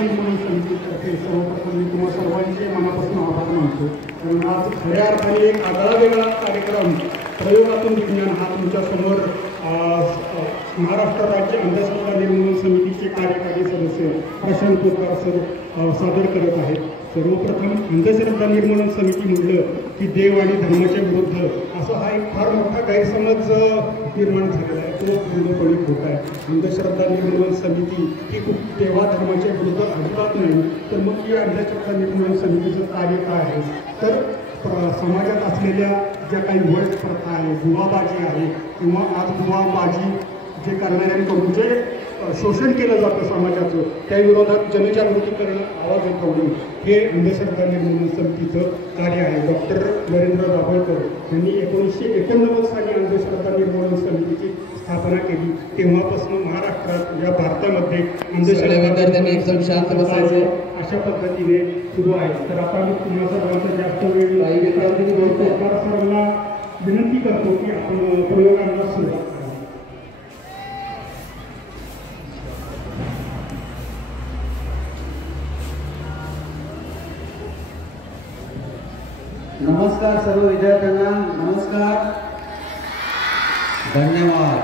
निर्मूलन समितीतर्फे सर्वप्रथम मी तुम्हा सर्वांचे मनापासून आभार मानतो. कारण आज खऱ्या अर्थाने एक आगळा वेगळा कार्यक्रम प्रयोगातून विज्ञान हा तुमच्यासमोर महाराष्ट्र राज्य अंधश्रद्धा निर्मूलन समितीचे कार्यकारी सदस्य प्रशांत कोतकर सर सादर करत आहेत. सर्वप्रथम अंधश्रद्धा निर्मूलन समिती म्हटलं की देव आणि धर्माच्या विरुद्ध असा हा एक फार मोठा गैरसमज निर्माण झालेला आहे. तो पूर्णपणे खोटा आहे. अंधश्रद्धा निर्मूलन समिती ही खूप देवा धर्माच्या विरुद्ध अजिबात नाही. तर मग ही अंधश्रद्धा निर्मूलन समितीचं कार्य काय आहे तर समाजात असलेल्या ज्या काही वाईट प्रथा आहे, बुवाबाजी आहे किंवा आज बुवाबाजी जे करणाऱ्यांकडून जे शोषण केलं जातं समाजाचं त्या विरोधात जनजागृती करणं, आवाज उठवणे हे अंधश्रद्धा निर्मूलन समितीचं कार्य आहे. डॉक्टर नरेंद्र दाभोळकर यांनी 1989 साली अंधश्रद्धा निर्मूलन समितीची स्थापना केली. तेव्हापासून महाराष्ट्रात या भारतामध्ये अंधश्रद्धा अशा पद्धतीने सुरू आहे. तर आता मी तुम्हाला सर्वांचा जास्त वेळ सरांना विनंती करतो की आपण प्रयोगांना सुरुवात करा. नमस्कार सर्व विद्यार्थ्यांना. नमस्कार, धन्यवाद.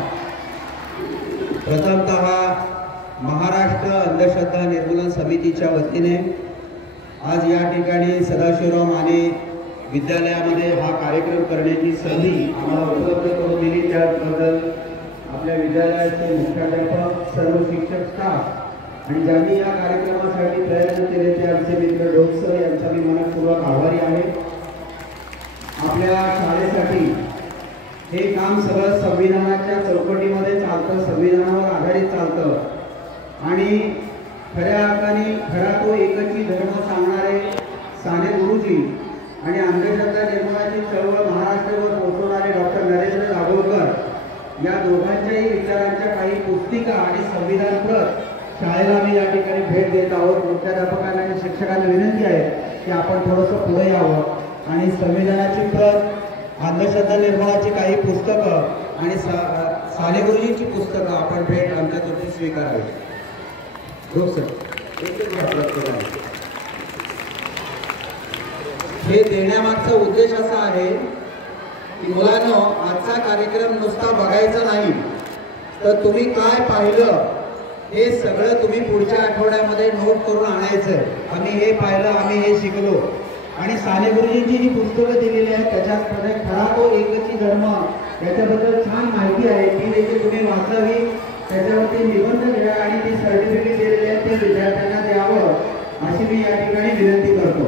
प्रथमतः महाराष्ट्र अंधश्रद्धा निर्मूलन समितीच्या वतीने आज या ठिकाणी सदाशिवराव माने विद्यालयामध्ये हा कार्यक्रम करण्याची संधी आम्हाला उपलब्ध करून दिली त्याबद्दल आपल्या विद्यालयाचे मुख्याध्यापक, सर्व शिक्षक, स्टाफ आणि ज्यांनी या कार्यक्रमासाठी प्रयत्न केले ते आमचे मित्र डोकसर यांचा मी मनपूर्वक आभारी आहे. आपल्या शाळेसाठी हे काम सगळं संविधानाच्या चौकटीमध्ये चालतं, संविधानावर आधारित चालतं आणि खऱ्या अर्थाने खरा तो एकची धर्म सांगणारे साने गुरुजी आणि अंधश्रद्धा निर्मूलनाची चळवळ महाराष्ट्रावर पोहोचवणारे डॉक्टर नरेंद्र दाभोळकर या दोघांच्याही विचारांच्या काही पुस्तिका आणि संविधान प्रत शाळेला आम्ही या ठिकाणी भेट देत आहोत. मुख्याध्यापकांना आणि शिक्षकांना विनंती आहे की आपण थोडंसं पुढे यावं आणि संविधानाची प्रत, अंधश्रद्धा निर्मूलनाची काही पुस्तकं आणि साने गुरुजींची पुस्तकं आपण भेट आमच्यातर्फे स्वीकारावी. हे देण्यामागचा उद्देश असा आहे की मुलांनो, आजचा कार्यक्रम नुसता बघायचा नाही तर तुम्ही काय पाहिलं हे सगळं तुम्ही पुढच्या आठवड्यामध्ये नोट करून आणायचं. आम्ही हे पाहिलं, आम्ही हे शिकलो आणि साने गुरुजींची जी पुस्तकं दिलेली आहेत त्याच्यामध्ये खरा तो एकची धर्म याच्याबद्दल छान माहिती आहे. ती देखील तुम्ही वाचावी, त्याच्यावरती निबंध लिहा आणि ती सर्टिफिकेट दिलेली आहे ते विद्यार्थ्यांना द्यावं अशी मी या ठिकाणी विनंती करतो.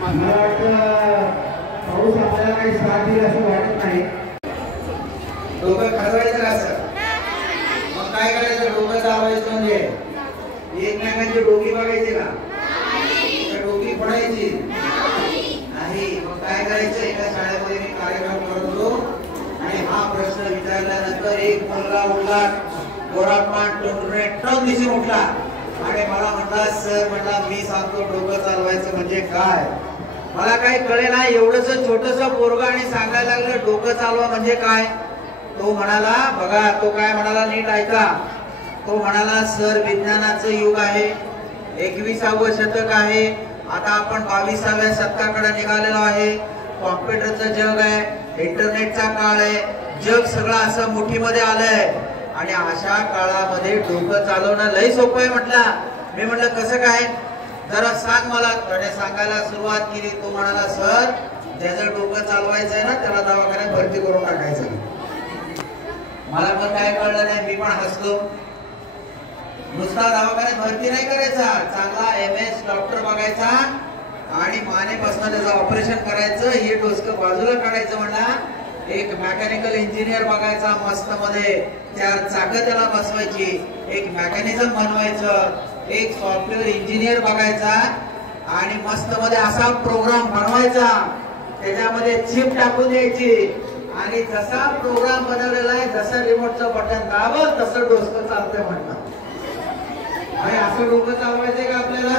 मला वाटतं पाऊस आपल्याला काही साथ देईल असं वाटत नाही. डोकं खरवायचं असं मग काय करायचं? डोकं चालवायचं म्हणजे एकमेकांची डोकी बघायची का? डोकी पडायची नाही. मग काय करायचं? एका शाळेमध्ये मी कार्यक्रम करतो आणि हा प्रश्न विचारल्यानंतर एक मुलगा उठला, गोरापान टोटूने टोक दिशी उठला आणि मला म्हटला, सर म्हटला मी सांगतो डोकं चालवायचं म्हणजे काय. मला काही कळे नाही. एवढंसं छोटंसं पोरगा आणि सांगायला लागलं डोकं चालवा म्हणजे काय. तो म्हणाला, बघा तो काय म्हणाला नीट ऐका. तो म्हणाला, सर विज्ञानाचं युग आहे, 21वे शतक आहे, आता आपण 22व्या शतकाकडे निघालेलो आहे, कॉम्प्युटरचं जग आहे, इंटरनेटचा काळ आहे, जग सगळं असं मुठीमध्ये आलंय आणि अशा काळामध्ये डोकं चालवणं लय सोपं आहे म्हटला. मी म्हटलं कसं काय, जरा सांग मला. त्याने सांगायला सुरुवात केली. तो म्हणाला, सर ज्याचं डोकं चालवायचं आहे ना त्याला दवाखान्यात भरती करून टाकायचं. मला पण काय कळलं नाही, मी पण हसलो. नुसता दवाखान्यात भरती नाही करायचा, चांगला MS डॉक्टर बघायचा आणि मानेपासून त्याचं ऑपरेशन करायचं, हे डोसकं बाजूला काढायचं. म्हणला एक मेकॅनिकल इंजिनियर बघायचा, मस्त मध्ये 4 चाकं त्याला बसवायची, एक मेकॅनिझम बनवायचं, एक सॉफ्टवेअर इंजिनियर बघायचा आणि मस्त मध्ये असा प्रोग्राम बनवायचा, त्याच्यामध्ये चिप टाकून द्यायची आणि जसा प्रोग्राम बनवलेला आहे, जसं रिमोटचं बटन दाबल तसं डोसकं चालतंय म्हणतात. अरे असं डोकं चालवायचंय का आपल्याला?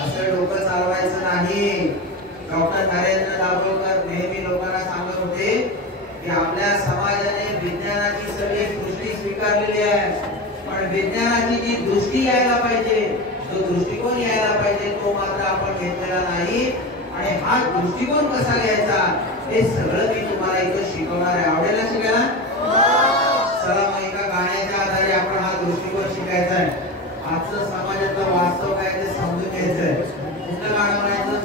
असं डोकं चालवायचं नाही. डॉक्टर नरेंद्र दाभोळकर नेहमी लोकांना सांगत होते की आपल्या समाजाने विज्ञानाची सगळी सृष्टी स्वीकारलेली आहे, पण पण विज्ञानाची जी दृष्टी यायला पाहिजे, जो दृष्टिकोन यायला पाहिजे, तो मात्र आपण घेतलेला नाही. आणि हा दृष्टिकोन कसा घ्यायचा हे सगळं मी तुम्हाला इथं शिकवणार आहे. आवडेल ना शिकायला? चला मग एका गाण्याच्या आधारे आपण हा दृष्टिकोन शिकायचा आहे. आजचं समाजातलं वास्तव काय ते समजून घ्यायचंय. कुठलं गाणं म्हणायचं?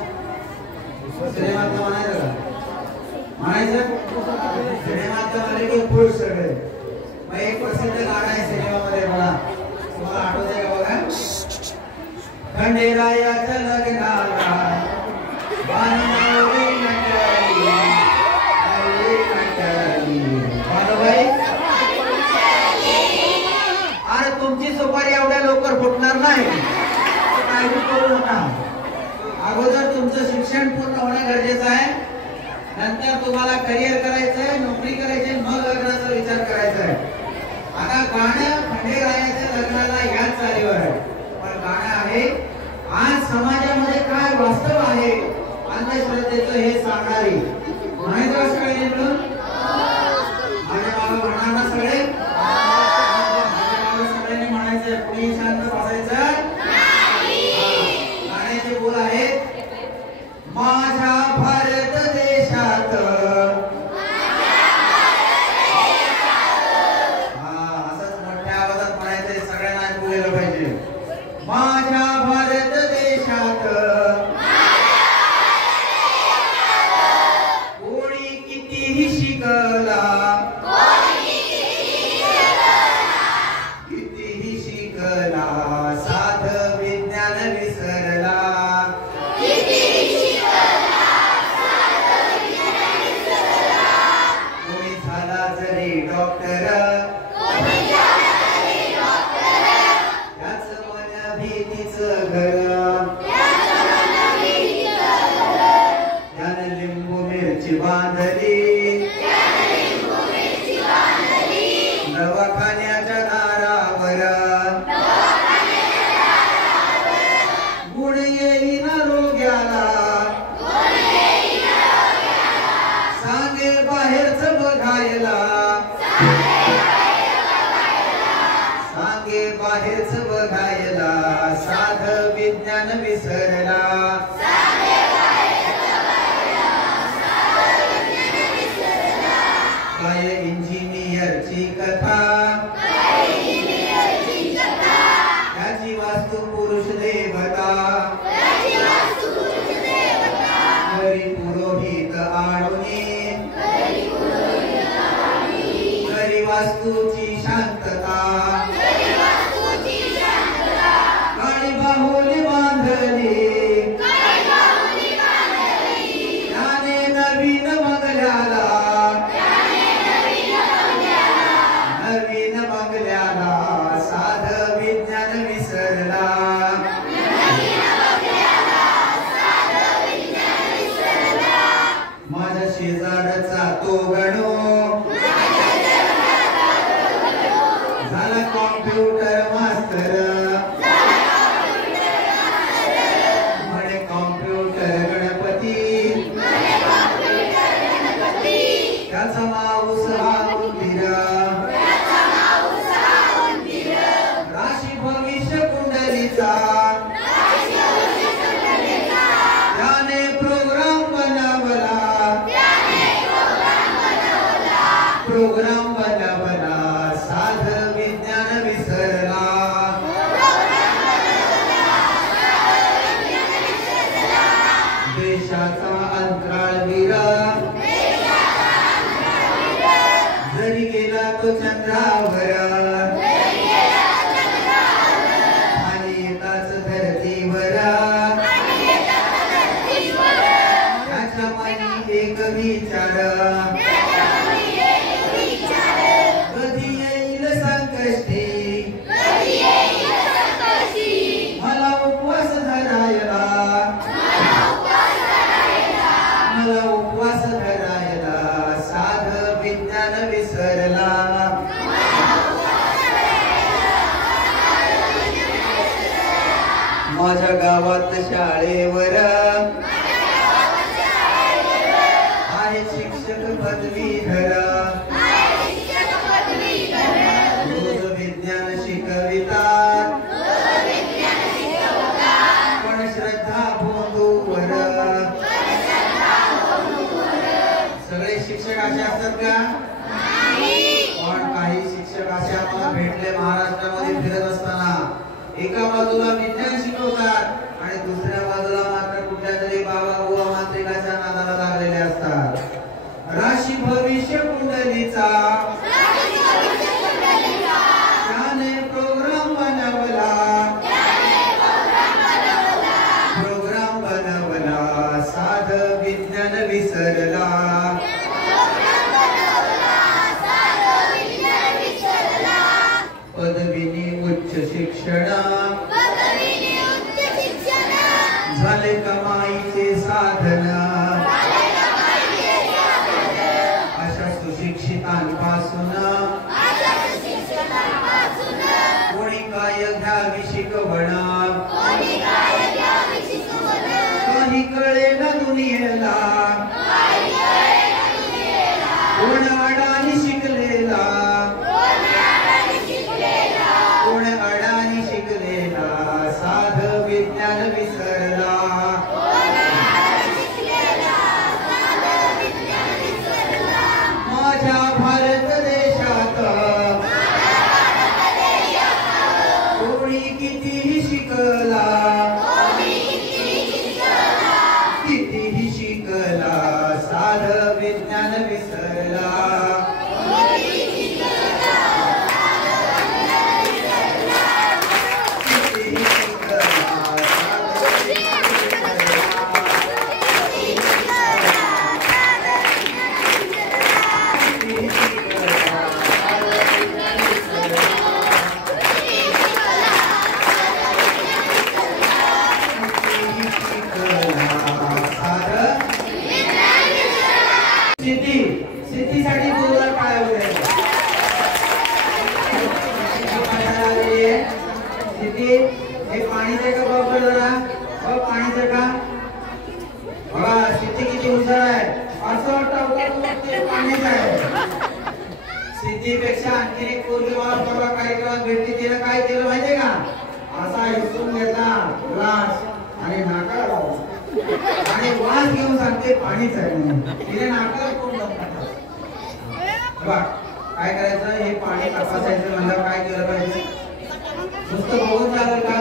सिनेमातलं म्हणायचं का? म्हणायचं सिनेमातलं मध्ये की फुल सगळे. मग एक प्रसिद्ध गाणं आहे सिनेमामध्ये, बघा तुम्हाला आठवतंय का? बघा, खंडेरायाच्या लग्नाला अरे तुमची सुपारी एवढ्या लवकर फुटणार नाही, काळजी करू नका. अगोदर तुमचं शिक्षण पूर्ण होणं गरजेचं आहे. नंतर तुम्हाला करिअर करायचंय, नोकरी करायची, मग लग्नाचा विचार करायचा आहे. आता गाणं खंडेरायाच्या लग्नाला याच चालीवर आहे, पण गाणं आहे आज समाजामध्ये काय वास्तव आहे अंधश्रद्धेचं हे सांगणारी. म्हणायचं सगळे मिळून माझ्या मागं म्हणणार ना सगळे? सगळ्यांनी म्हणायचं, कुणी शांत बसायचं. गाण्याचे बोल आहेत, माझ्या भारत देशात. असंच मोठ्या आवाजात म्हणायचंय, सगळ्यांना ऐकू गेलं पाहिजे. माझ्या भारत देशात कोणी कितीही शिकला, कितीही शिकला, साधं विज्ञान विसरला. कोणी झाला जरी डॉक्टर, त्याच मन भीतीचं घर. त्यानं लिंबू मिरची बांधली, दवाखान्याच्या दारावर. गुण येईना रोग्याला, सांगे बाहेरच बघायला. सांगे बाहेरच बघायला, साधं विज्ञान विसरला. काय इंजिनियरची कथा, त्याची वास्तू पुरुष देवता. घरी पुरोहित आणुनी, घरी वास्तूची शांतता. काळी बाहुली बांधली, त्याने नवीन बंगल्याला, नवीन बंगल्याला साधं विज्ञान विसरला. माझ्या शेजारचा तो गणू झाला कॉम्प्युटर मास्तर. म्हणे कॉम्प्युटर गणपती, त्याचा माऊस हा मंदिर. राशी भविष्य कुंडलीचा, त्याने प्रोग्राम बनवला. प्रोग्राम बनवला, साधं विज्ञान विसरला. देशाचा अंतराळवीर जरी गेला तो चंद्रावर, आणि येताच धरतीवर. त्याच्या मनी एक विचार, कधी येईल संकष्टी, मला उपवास धरायला. मला उपवास धरायला, साधं विज्ञान विसरला. माझ्या गावात शाळेवर आहे शिक्षक पदवीधर. रोज विज्ञान शिकवे भेटले महाराष्ट्रामध्ये फिरत असताना एका बाजूला विज्ञान शिकवतात आणि दुसऱ्या बाजूला मात्र कुठल्या तरी बाबा बुवा मांत्रिकाच्या नादाला लागलेले असतात। राशी भविष्य कुंडलीचा त्याने प्रोग्राम बनवला साध विज्ञान विसरला पदवीने उच्च शिक्षण झाले कमाईचे साधन अशा सुशिक्षितांपासून कोणी काय घ्यावी शिकवण काही कळेना दुनियेला कोण अडाणी शिकलेला कोण अडाणी शिकलेला साध विज्ञान विसरला माझ्या भारत देशात कोणी कितीही शिकला कितीही शिकला साध विज्ञान विसरला सिद्धीसाठी जोरदार टाळ्या होत्या। सिद्धी हे पाणी दे का बघ जरा बघ पाणी दे का बघा सिद्धी किती हुशार आहे असं वाटतं पाणीच आहे। सिद्धीपेक्षा आणखी एक पोरगी मला परवा कार्यक्रमात भेटली तिने काय केलं माहितीये का असा हिसकून घेतला ग्लास आणि नाकाला लावला आणि वास घेऊन सांगते पाणीच आहे म्हणून तिने नाकाला कोण काय करायचं हे पाणी तपासायचं म्हणलं काय केलं पाहिजे नुसतं बघून चालेल का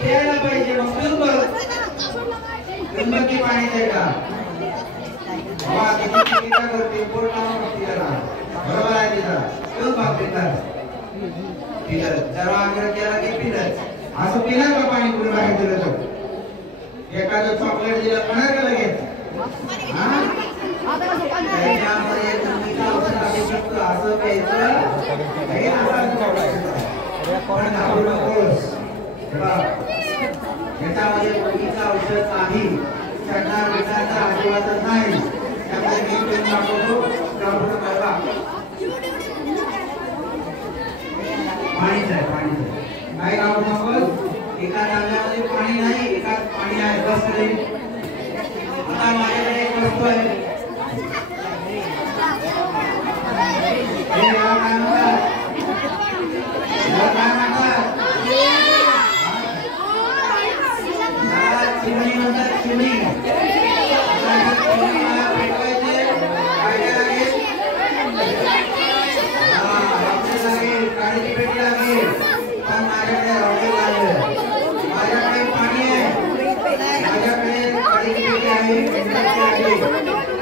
प्यायला पाहिजे मग पिऊन बघ पिऊन बघ की पाणी आहे का बाबा किती काय करते पोट लावून बघते त्याला बरोबर आहे तिथं पिऊन बघ पिलं जरा आग्रह केला की पिलं असं पिणार का पाणी कुठे बाहेर दिलं तर एखादं चॉकलेट दिलं खाणार का लगेच त्याच्यामध्ये तुम्ही औषध असू शकतो असं प्यायचं पण घाबरू नकोस याच्यामध्ये पूर्वीचं औषध नाही चढणार विटाचा अजिबातच नाही त्यामुळे मी पिऊन दाखवतो घाबरू नका पाणीच आहे पाणीच काय घाबरू नकोस एका तांब्यामध्ये पाणी नाही एकाच पाणी आहे बस रे आता माझ्याकडे एक वस्तू आहे चिमणी म्हणतात चिमणी काळीची पेटी लागेल पण माझ्याकडे रावटे लागेल माझ्याकडे पाणी आहे माझ्याकडे काळीची पेटी आहे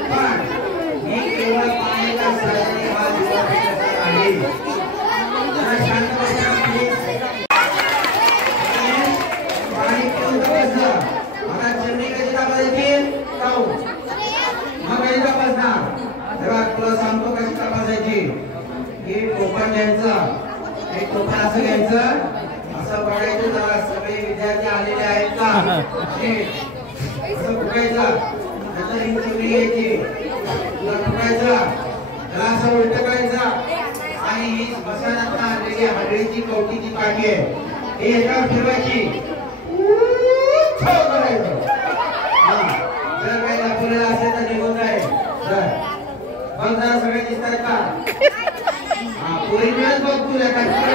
पण मी केवळ पाण्याच्या सहाय्याने हा दिवा पेटवत आहे शांत बसा पाणी पिऊन बसलं आता चिमणी कशी तपासायची जाऊ मग कशी तपासणार तेव्हा तुला सांगतो कशी तपासायची हे टोपण घ्यायचं हे टोपण असं घ्यायचं असं बघायचं जरा सगळे विद्यार्थी आलेले आहेत का असं बघायचं नंतर ही चिमणी घ्यायची तुला बघायचं त्याला असं उलट करायचं आणि ही बसण्यात आलेली हळदीची कवटीची काठी आहे हे याच्यावर फिरवायची करायचं जर काही दाखवलेलं असेल तर निघून जाईल बघ जरा सगळे दिसतात का पुरी वेळच बघ तुला काय काठी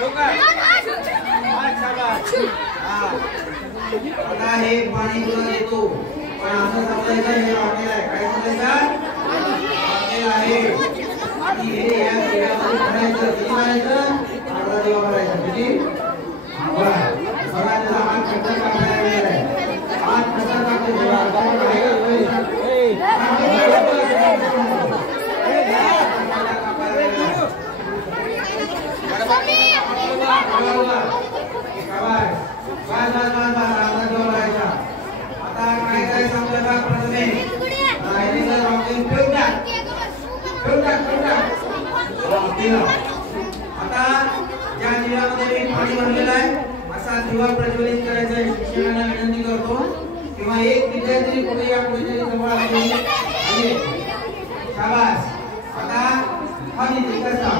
आता हे पाणी तुला देतो पण असं समजायचं हे हॉटेल आहे काय समजायचं हॉटेल आहे आणि हे या खेळामध्ये भरायचं किती भरायचं अर्धा दिवा भरायचा किती बरं बघा त्याला हात खर्च काढायला वेळ आहे हात खर्च काढते जेव्हा आता काय काय समजायला प्रथमे आता ज्या दिव्यामध्ये मी पाणी भरलेलं आहे असा दिवा प्रज्वलित करायचा शिक्षकांना विनंती करतो किंवा एक विद्यार्थी कुठे या कुठेतरी जवळ आहे शाबास आता हा निधी कसा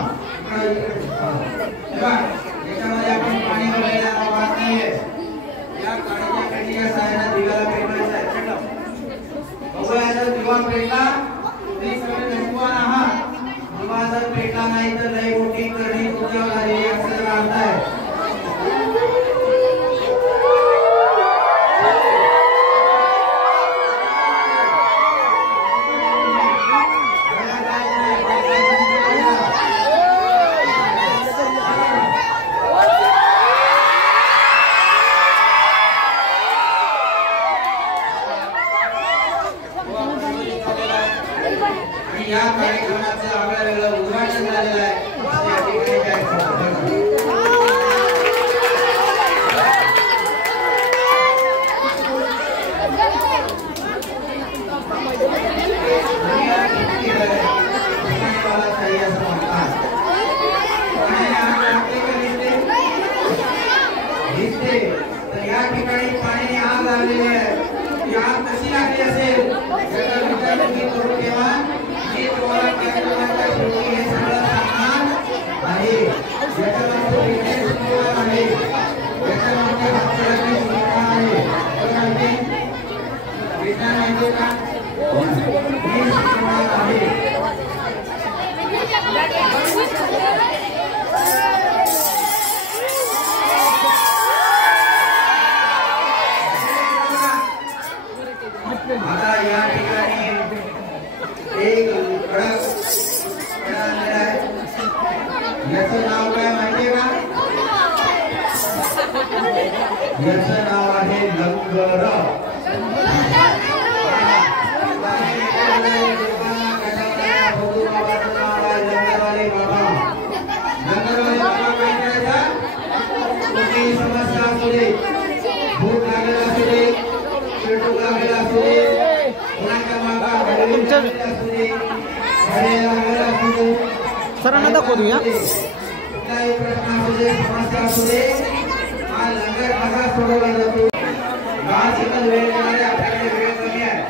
याच्यामध्ये आपण पाणी भरलेला वाद नाहीये या काळीच्या पेटीच्या सहाय्याने दिव्याला पेटवायचं आहे बघूया जर दिवा पेटला तुम्ही सगळे नशिबान आहात दिवा जर पेटला नाही तर लई मोठी करणी उद्योग झालेली अक्षर अर्थ आहे या कार्यक्रमाचं आपल्या वेळेला उद्घाटन झालेलं आहे या ठिकाणी काय तर या ठिकाणी पाण्याने आग लागलेली आहे ती आग कशी लागली असेल याचा विचार तुम्ही करून ठेवा मी तुम्हाला कार्यक्रमाच्या शेवटी हे सगळं सांगणार आहे याच्यामध्ये विशेष सुरुवात आहे याच्यामध्ये हस्तकलेची सुविधा आहे विज्ञान माहिती का ही सुरुवात आहे आता या ठिकाणी एक कडक आहे याचं नाव काय माहितीये का याचं नाव आहे लंगर लंगरवाले बाबा काय करायचं कुठलीही समस्या असू दे भूक लागलेला असू दे चिडूक लागलेला असू दे सरांना दाखवूया कुठलाही प्रश्न असू दे समस्या असू दे हा लंगर कसा सोडवला जातो 10 सेकंद वेळ देणारे आपल्याकडे वेळ कमी आहे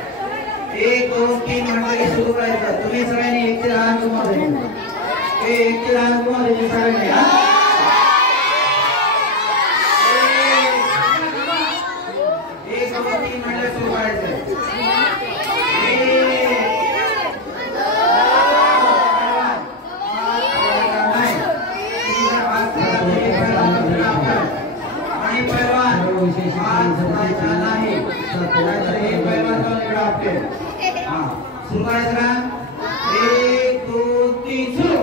1 2 3 म्हटलं की सुरू करायचं तुम्ही सगळ्यांनी एक ते लहान तुम्हाला एक ते लहान तुम्हाला सगळ्यांनी एक 2 3 म्हटलं सुरू करायचं सुरू करायचं का 1 2 3 सुरू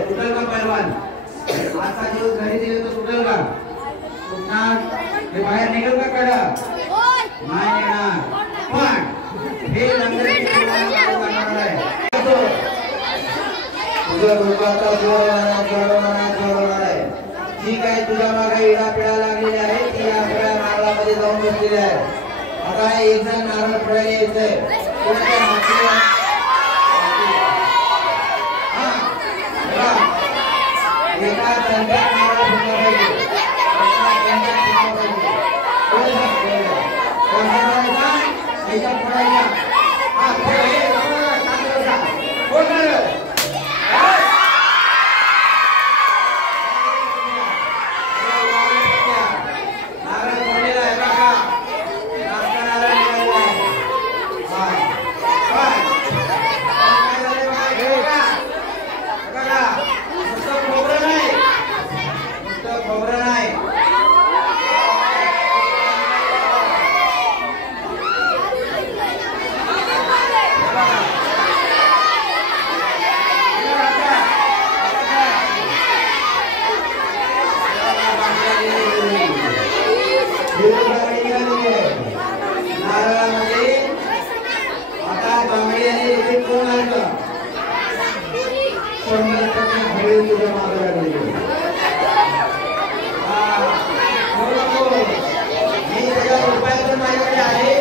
तुटल का पैलवान आजचा दिवस घरी दिले तर तुटल का तुटणार हे बाहेर निघेल का कडा नाही निघणार पण हे लंगर तुझ्या डोक्याचा जोर आहे ठीक आहे तुझ्या मागे इडा पिडा लागलेली आहे ती या सगळ्या नारळामध्ये जाऊन बसलेली आहे आता एक जण नारळ फोडायला यायचंय एका तंत्रात नारळ फोडला पाहिजे 100% हळू तुझ्या मागे लागली. मी त्याच्या उपाय पण माझ्याकडे आहे,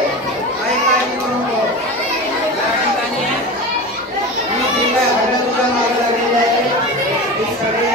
काही काळजी करू नको. मी जे काय हळू तुझ्या मागे लागलेली आहे ती सगळे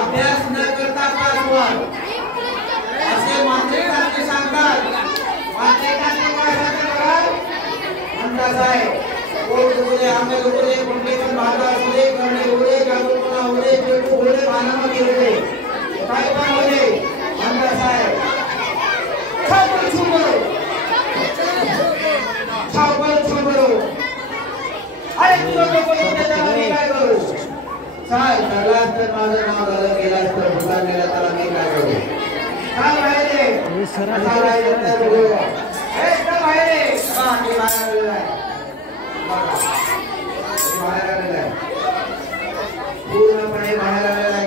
अभ्यास न करता पास व्हा असे मांत्रिकांनी सांगतात. मांत्रिकांनी काय सांगतात? म्हणतात आहे पोट दुखले, अंग दुखले, कुठले पण भागा असू दे, करणे होऊ दे, गागुलपणा होऊ दे, पेटू होऊ दे, भानामध्ये होऊ दे, काय पण होऊ दे, म्हणतात आहे छापल छुपलो, छापल छुपलो. अरे तुझं डोकं येते त्याला मी काय करू? काय करलास तर माझं नाव झालं, गेलास तर भुकार गेला तर मी काय करू? काय बाहेर असा राहिलं तर बघू. एकदम बाहेर बाहेर आलेला आहे, बाहेर आलेला आहे, पूर्णपणे बाहेर आलेला आहे.